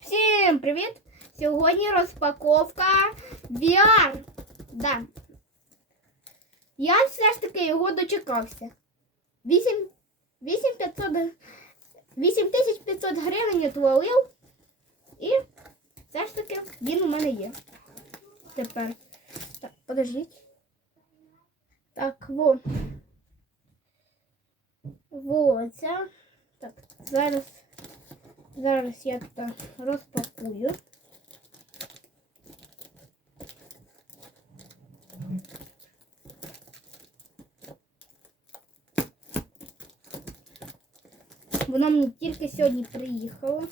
Всім привіт! Сьогодні розпаковка VR. Да. Я все ж таки його дочекався. 8, 8500, 8500 гривень я твалив. І все ж таки він у мене є. Тепер. Так, подождіть. Так, во. Во, це. Так, зараз. Зараз я тут розпакую. Воно мені тільки сьогодні приїхало.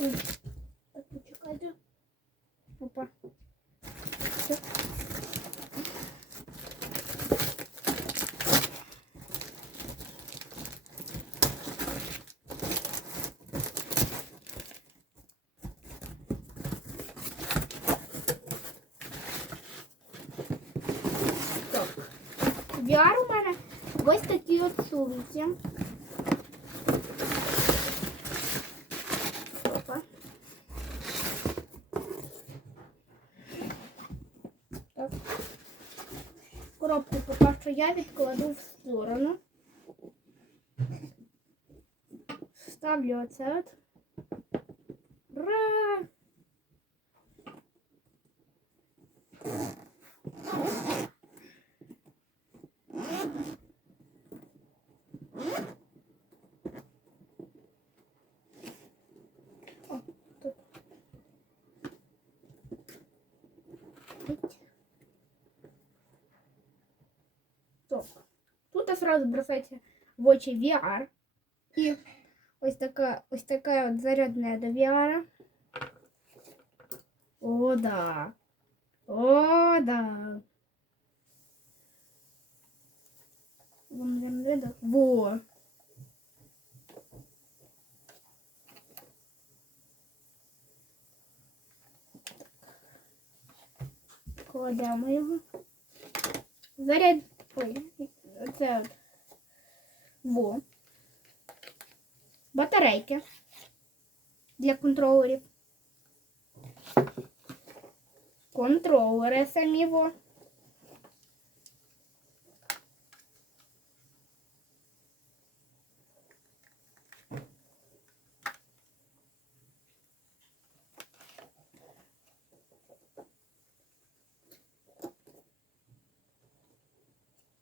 Так, почекайте. Опа. Все. Так. У мене ось такі от сумки. Коробку поки що я відкладу в сторону. Ставлю оце от. Ура! О, тут. Сразу бросайте в очі VR. І ось така, ось така от зарядна до VR. О, да. О, да. Вам не видно? Во. Кладемо його. Заряд. Ой, це бо Батарейки для контролерів. Контролери самі во.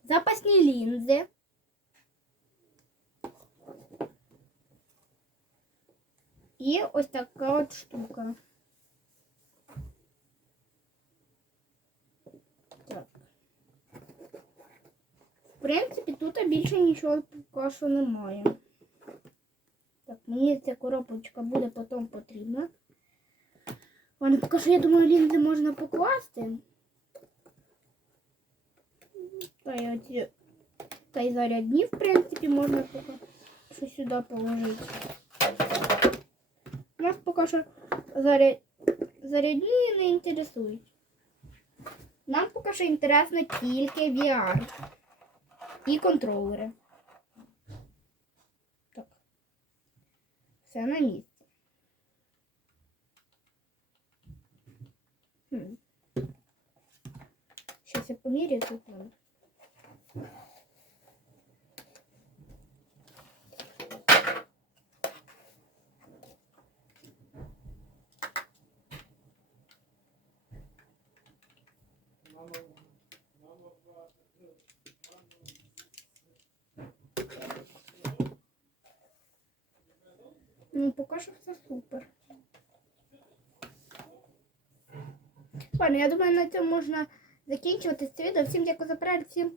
Запасні лінзи. І ось така от штука. Так. В принципі, тут більше нічого поки що немає. Так, мені ця коробочка буде потім потрібна. Ладно, поки що, я думаю, лінзи можна покласти. Та й зарядні, в принципі, можна поки що сюди положити. Нас поки що заряд... зарядні не інтересують. Нам поки що інтересно тільки VR і контролери. Так. Все на місці. Хм. Я поміряю тут. Ну, поки що все супер. Ладно, я думаю, на цьому можна закінчувати це відео. Всім дякую за перегляд, всім